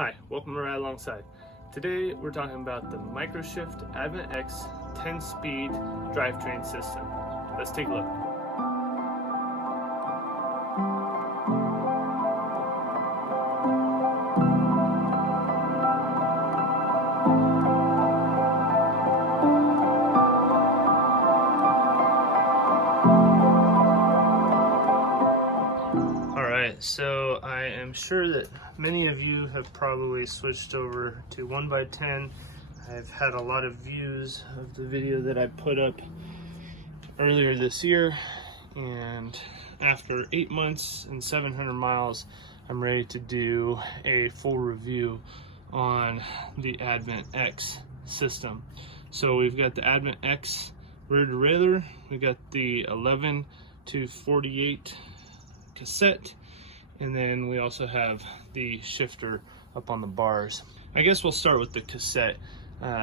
Hi, welcome to Ride Alongside. Today we're talking about the microSHIFT adventx 10-speed drivetrain system. Let's take a look. So I am sure that many of you have probably switched over to 1x10. I've had a lot of views of the video that I put up earlier this year, and after 8 months and 700 miles, I'm ready to do a full review on the adventx system. So we've got the adventx rear derailleur, we got the 11 to 48 cassette, and then we also have the shifter up on the bars. I guess we'll start with the cassette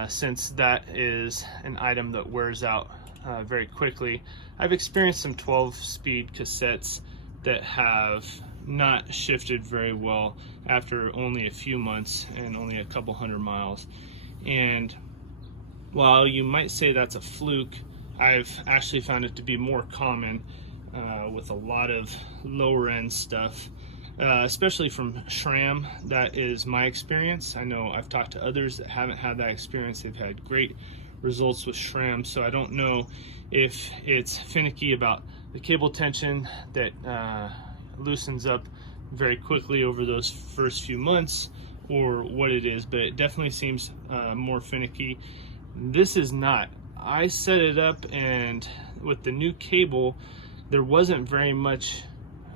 since that is an item that wears out very quickly. I've experienced some 12-speed cassettes that have not shifted very well after only a few months and only a couple hundred miles. And while you might say that's a fluke, I've actually found it to be more common with a lot of lower end stuff. Especially from SRAM, that is my experience. I know I've talked to others that haven't had that experience. They've had great results with SRAM, so I don't know if it's finicky about the cable tension that loosens up very quickly over those first few months or what it is, but it definitely seems more finicky. This is not. I set it up, and with the new cable, there wasn't very much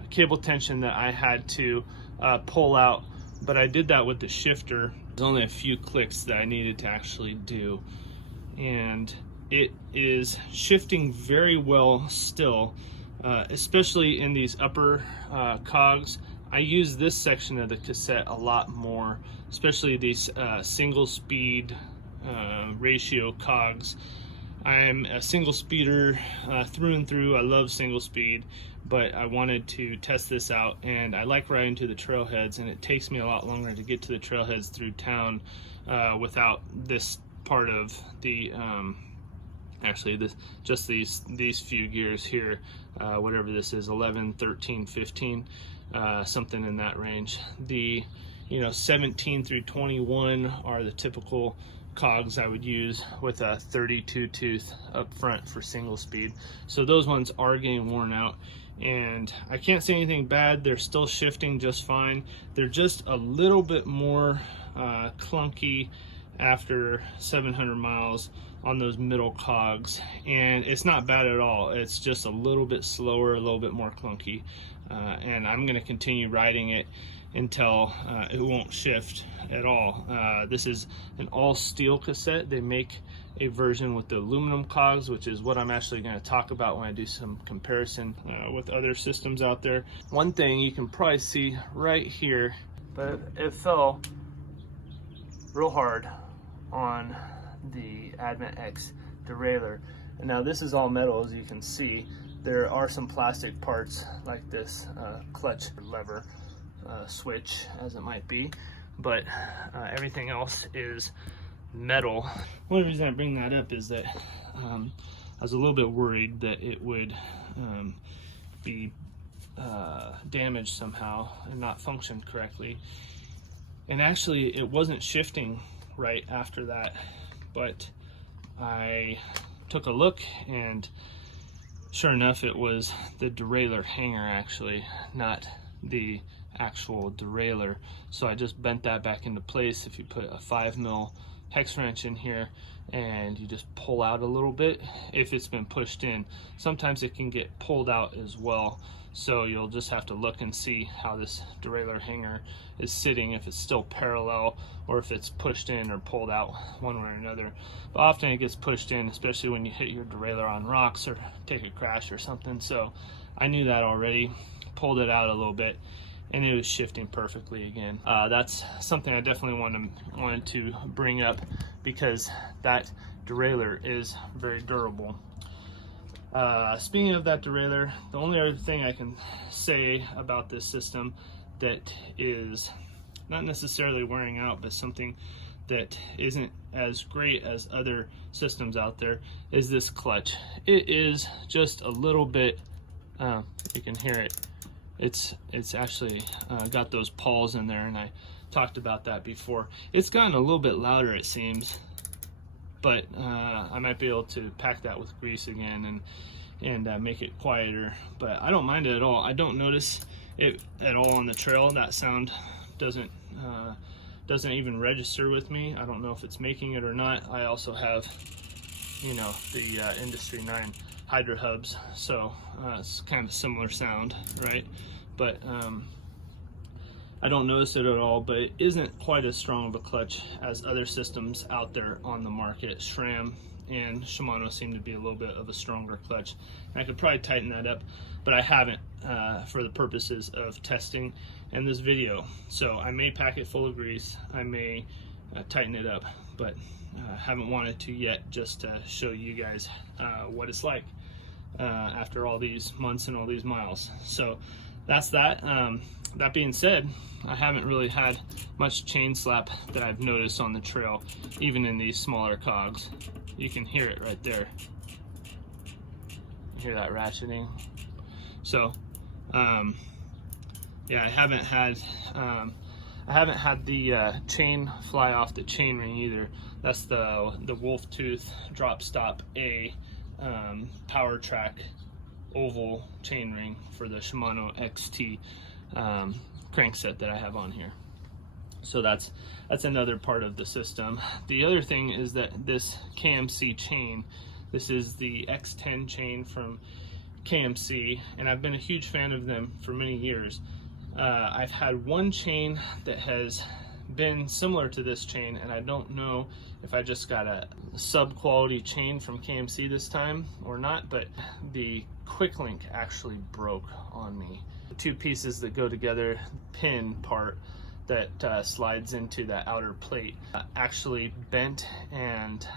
cable tension that I had to pull out, but I did that with the shifter. There's only a few clicks that I needed to actually do, and it is shifting very well still, especially in these upper cogs. I use this section of the cassette a lot more, especially these single speed ratio cogs. I'm a single speeder through and through. I love single speed, but I wanted to test this out, and I like riding to the trailheads, and it takes me a lot longer to get to the trailheads through town without this part of the just these few gears here, whatever this is, 11, 13, 15, something in that range. The 17 through 21 are the typical cogs I would use with a 32 tooth up front for single speed. So those ones are getting worn out, and I can't say anything bad. They're still shifting just fine. They're just a little bit more clunky after 700 miles on those middle cogs, and it's not bad at all. It's just a little bit slower, a little bit more clunky, and I'm going to continue riding it until it won't shift at all. This is an all steel cassette. They make a version with the aluminum cogs, which is what I'm actually going to talk about when I do some comparison with other systems out there. One thing you can probably see right here, but it fell real hard on the adventx derailleur. And now this is all metal, as you can see. There are some plastic parts like this clutch lever switch, as it might be, but everything else is metal. One reason I bring that up is that I was a little bit worried that it would be damaged somehow and not function correctly, and actually it wasn't shifting right after that, but I took a look, and sure enough, it was the derailleur hanger, actually, not the actual derailleur. So I just bent that back into place. If you put a 5mm hex wrench in here and you just pull out a little bit, if it's been pushed in, sometimes it can get pulled out as well. So you'll just have to look and see how this derailleur hanger is sitting, if it's still parallel or if it's pushed in or pulled out one way or another. But often it gets pushed in, especially when you hit your derailleur on rocks or take a crash or something. So I knew that already, pulled it out a little bit, and it was shifting perfectly again. That's something I definitely wanted to bring up, because that derailleur is very durable. Speaking of that derailleur, the only other thing I can say about this system that is not necessarily wearing out, but something that isn't as great as other systems out there, is this clutch. It is just a little bit, you can hear it, it's actually got those pawls in there, and I talked about that before. It's gotten a little bit louder, it seems, but I might be able to pack that with grease again and make it quieter, but I don't mind it at all. I don't notice it at all on the trail. That sound doesn't even register with me. I don't know if it's making it or not. I also have, you know, the Industry 9 Hydra hubs, so it's kind of a similar sound, right? But I don't notice it at all, but it isn't quite as strong of a clutch as other systems out there on the market. SRAM and Shimano seem to be a little bit of a stronger clutch. And I could probably tighten that up, but I haven't for the purposes of testing and this video. So I may pack it full of grease, I may tighten it up, but haven't wanted to yet, just to show you guys what it's like after all these months and all these miles. So that's that. That being said, I haven't really had much chain slap that I've noticed on the trail, even in these smaller cogs. You can hear it right there. You hear that ratcheting? So, yeah, I haven't had the chain fly off the chainring either. That's the Wolf Tooth Drop Stop A PowerTrac oval chainring for the Shimano XT crankset that I have on here. So that's another part of the system. The other thing is that this KMC chain, this is the X10 chain from KMC, and I've been a huge fan of them for many years. I've had one chain that has been similar to this chain, and I don't know if I just got a sub-quality chain from KMC this time or not, but the quick link actually broke on me. The two pieces that go together, pin part that slides into that outer plate, actually bent and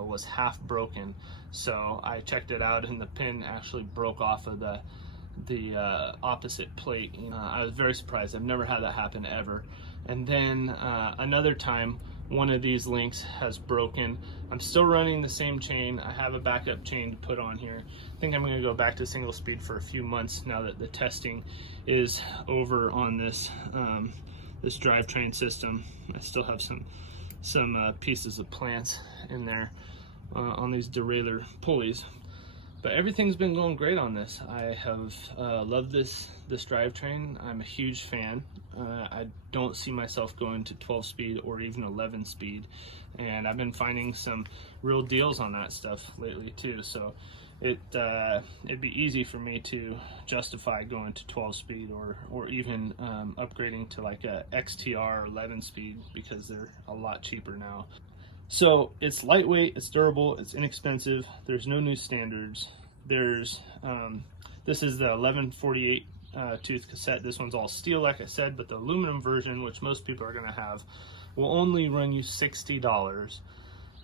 was half broken. So I checked it out, and the pin actually broke off of the opposite plate. I was very surprised. I've never had that happen ever. And then another time, one of these links has broken. I'm still running the same chain. I have a backup chain to put on here. I think I'm going to go back to single speed for a few months now that the testing is over on this this drivetrain system. I still have some pieces of plants in there on these derailleur pulleys, but everything's been going great on this. I have loved this drivetrain. I'm a huge fan. I don't see myself going to 12 speed or even 11 speed, and I've been finding some real deals on that stuff lately too. So it'd be easy for me to justify going to 12 speed or even upgrading to like a XTR 11 speed, because they're a lot cheaper now. So it's lightweight, it's durable, it's inexpensive. There's no new standards. There's this is the 1148 tooth cassette. This one's all steel, like I said, but the aluminum version, which most people are going to have, will only run you $60,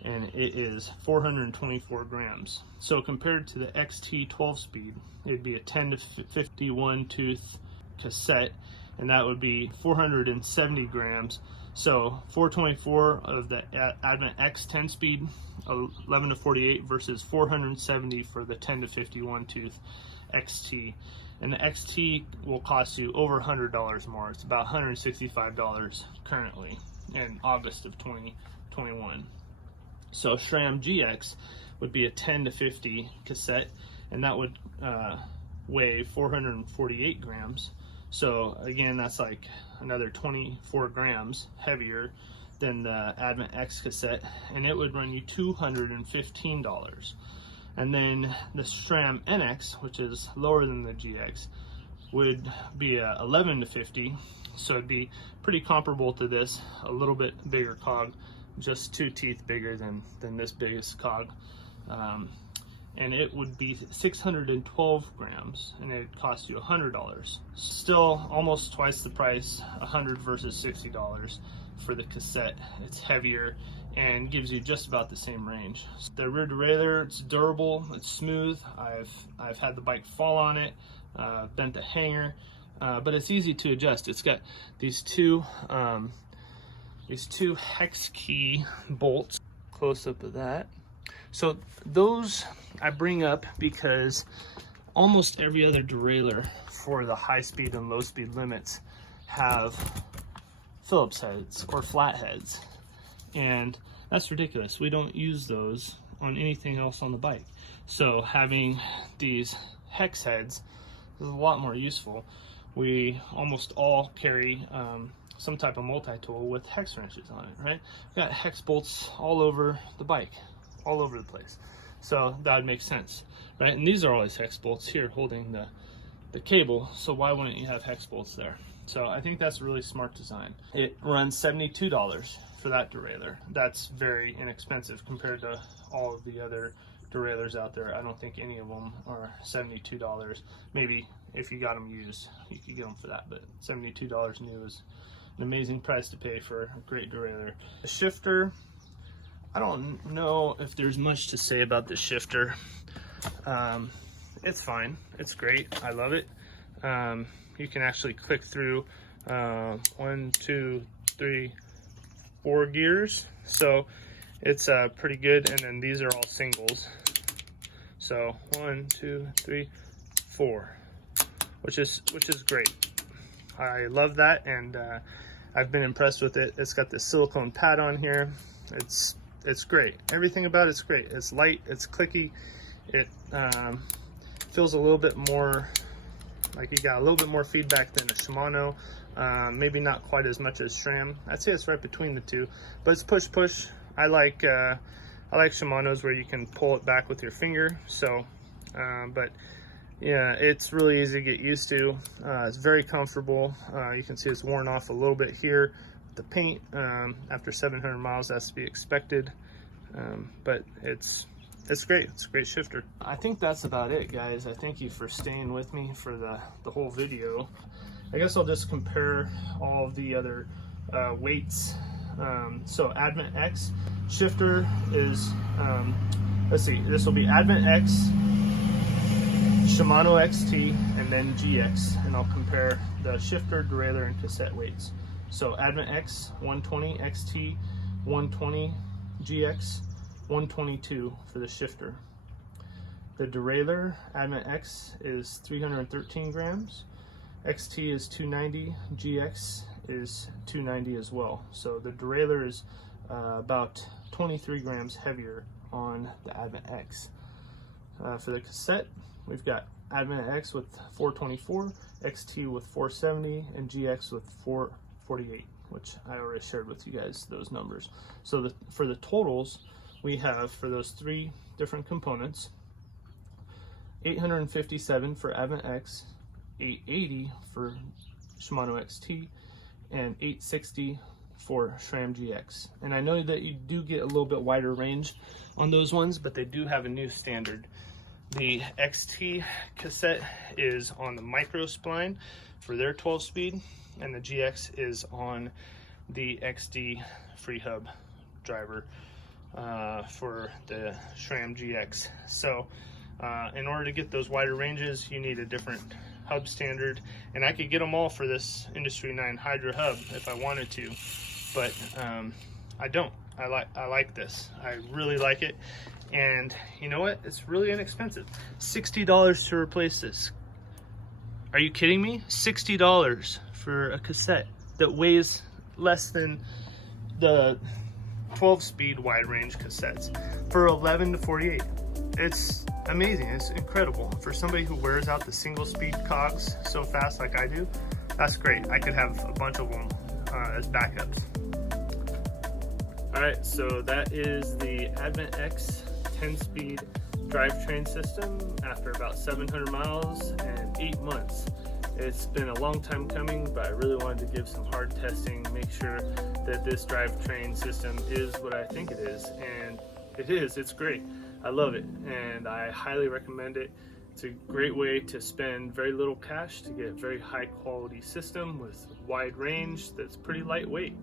and it is 424 grams. So compared to the XT 12 speed, it'd be a 10 to 51 tooth cassette, and that would be 470 grams. So 424 of the adventx 10 speed, 11 to 48, versus 470 for the 10 to 51 tooth XT. And the XT will cost you over $100 more. It's about $165 currently in August of 2021. So SRAM GX would be a 10 to 50 cassette, and that would weigh 448 grams. So again, that's like another 24 grams heavier than the adventx cassette, and it would run you $215. And then the SRAM NX, which is lower than the GX, would be a 11 to 50, so it'd be pretty comparable to this, a little bit bigger cog, just 2 teeth bigger than this biggest cog. And it would be 612 grams, and it'd cost you $100. Still almost twice the price, $100 versus $60 for the cassette. It's heavier and gives you just about the same range. The rear derailleur, it's durable, it's smooth. I've had the bike fall on it, bent the hanger. but it's easy to adjust. It's got these two hex key bolts. Close up of that. So those I bring up because almost every other derailleur for the high speed and low speed limits have Phillips heads or flat heads, and that's ridiculous. We don't use those on anything else on the bike. So having these hex heads is a lot more useful. We almost all carry some type of multi-tool with hex wrenches on it, right? We've got hex bolts all over the bike, all over the place. So that would make sense, right? And these are always hex bolts here holding the cable, so why wouldn't you have hex bolts there? So I think that's a really smart design. It runs $72 for that derailleur. That's very inexpensive compared to all of the other derailleurs out there. I don't think any of them are $72. Maybe if you got them used, you could get them for that, but $72 new is an amazing price to pay for a great derailleur. The shifter, I don't know if there's much to say about the shifter. It's fine, it's great, I love it. You can actually click through 1, 2, 3, 4 gears, so it's pretty good. And then these are all singles, so 1, 2, 3, 4, which is great. I love that, and I've been impressed with it. It's got this silicone pad on here. It's great. Everything about it's great. It's light, it's clicky, it feels a little bit more like you got a little bit more feedback than a Shimano. Maybe not quite as much as SRAM. I'd say it's right between the two, but it's push. I like Shimano's where you can pull it back with your finger. So, but yeah, it's really easy to get used to. It's very comfortable. You can see it's worn off a little bit here with the paint. After 700 miles, that's to be expected. But it's great. It's a great shifter. I think that's about it, guys. I thank you for staying with me for the whole video. I guess I'll just compare all of the other weights. So adventx shifter is, let's see, this will be adventx, Shimano XT, and then GX, and I'll compare the shifter, derailleur, and cassette weights. So adventx 120, XT 120, GX 122 for the shifter. The derailleur adventx is 313 grams, XT is 290, GX is 290 as well. So the derailleur is about 23 grams heavier on the adventx. For the cassette, we've got adventx with 424, XT with 470, and GX with 448, which I already shared with you guys those numbers. So for the totals, we have for those three different components, 857 for adventx, 880 for Shimano XT, and 860 for SRAM GX. And I know that you do get a little bit wider range on those ones, but they do have a new standard. The XT cassette is on the micro spline for their 12 speed, and the GX is on the XD free hub driver for the SRAM GX. So in order to get those wider ranges, you need a different hub standard, and I could get them all for this Industry 9 Hydra hub if I wanted to, but I don't. I like this. I really like it, and you know what? It's really inexpensive. $60 to replace this. Are you kidding me? $60 for a cassette that weighs less than the 12-speed wide range cassettes for 11 to 48. It's amazing. It's incredible. For somebody who wears out the single speed cogs so fast like I do, that's great. I could have a bunch of them as backups. All right, so that is the adventx 10-speed drivetrain system after about 700 miles and 8 months. It's been a long time coming, but I really wanted to give some hard testing, make sure that this drivetrain system is what I think it is, and it is. It's great. I love it, and I highly recommend it. It's a great way to spend very little cash to get a very high quality system with wide range that's pretty lightweight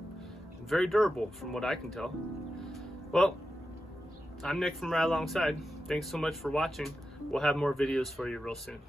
and very durable from what I can tell. Well, I'm Nick from Ride Alongside. Thanks so much for watching. We'll have more videos for you real soon.